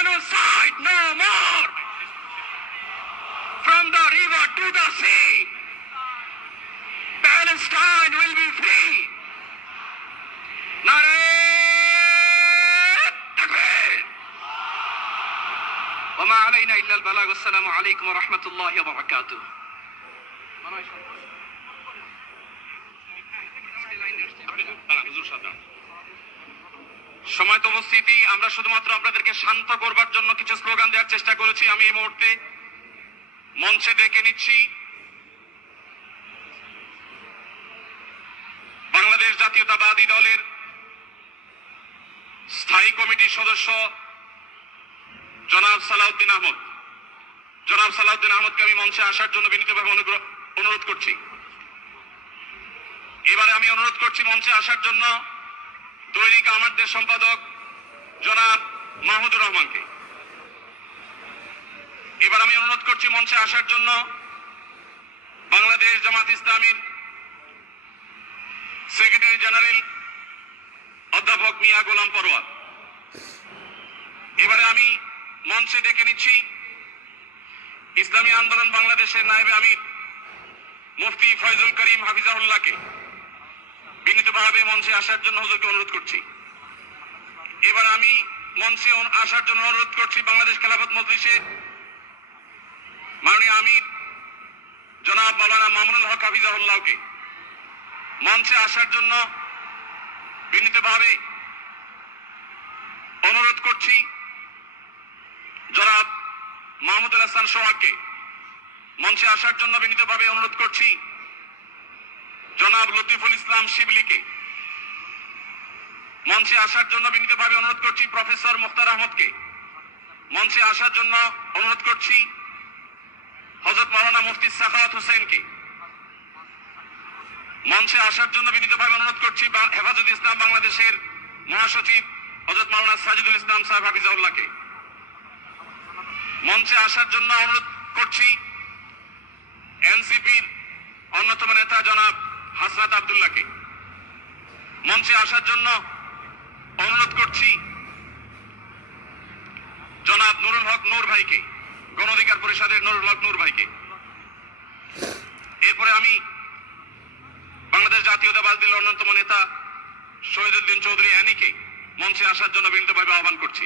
Genocide no more. From the river to the sea, Palestine will be free. Narayat Takbir. وما علينا إلا البلاغ. السلام عليكم ورحمة الله وبركاته. সময় তো উপস্থিতি, আমরা শুধুমাত্র আপনাদেরকে শান্ত করবার জন্য কিছু স্লোগান দেওয়ার চেষ্টা করেছি। আমি এই মুহূর্তে মঞ্চে ডেকে নিচ্ছি বাংলাদেশ জাতীয়তাবাদী দলের স্থায়ী কমিটির সদস্য জনাব সালাউদ্দিন আহমদ। জনাব সালাউদ্দিন আহমদকে আমি মঞ্চে আসার জন্য বিনীতভাবে অনুরোধ করছি। এবারে আমি অনুরোধ করছি মঞ্চে আসার জন্য দৈনিক আমাদের সম্পাদক জনাব মাহমুদুর রহমানকে। এবার আমি অনুরোধ করছি মঞ্চে আসার জন্য বাংলাদেশ জামাত ইসলামীর সেক্রেটারি জেনারেল অধ্যাপক মিয়া গোলাম পরোয়ার। এবারে আমি মঞ্চে ডেকে নিচ্ছি ইসলামী আন্দোলন বাংলাদেশের নায়েবে আমির মুফতি ফয়জুল করিম হাফিজাহুল্লাহকে বিনীতভাবে মঞ্চে আসার জন্য হুজুরকে অনুরোধ করছি। এবার আমি মঞ্চে আসার জন্য অনুরোধ করছি বাংলাদেশ খেলাফত মজলিসের মাননীয় আমির জনাব মাওলানা মামুনুল হক হাফিজাহুল্লাহকে মঞ্চে আসার জন্য বিনীতভাবে অনুরোধ করছি। জনাব মাহমুদুল হাসান সোহাগকে মঞ্চে আসার জন্য বিনীতভাবে অনুরোধ করছি। জনাব লতিফুল ইসলাম শিবলিকে মঞ্চে আসার জন্য বিনীতভাবে অনুরোধ করছি। প্রফেসর মুখতার আহমদকে মঞ্চে আসার জন্য অনুরোধ করছি। হযরত মাওলানা মুফতি সাখাওয়াত হোসেনকে মঞ্চে আসার জন্য বিনীতভাবে অনুরোধ করছি। হেফাজত ইসলাম বাংলাদেশের মহাসচিব হযরত মাওলানা সাজিদুল ইসলাম সাহেব হাফিজাহুল্লাহকে মঞ্চে আসার জন্য অনুরোধ করছি। এনসিপির অন্যতম নেতা জনাব হাসনাত আব্দুল্লাহকে মঞ্চে আসার জন্য অনুরোধ করছি। জনাব নুরুল হক নূর ভাইকে, গণ অধিকার পরিষদের নুরুল হক নূর ভাইকে। এরপরে আমি বাংলাদেশ জাতীয়তাবাদী দলের অন্যতম নেতা শহীদুদ্দিন চৌধুরী অ্যানিকে মঞ্চে আসার জন্য বিনীতভাবে আহ্বান করছি।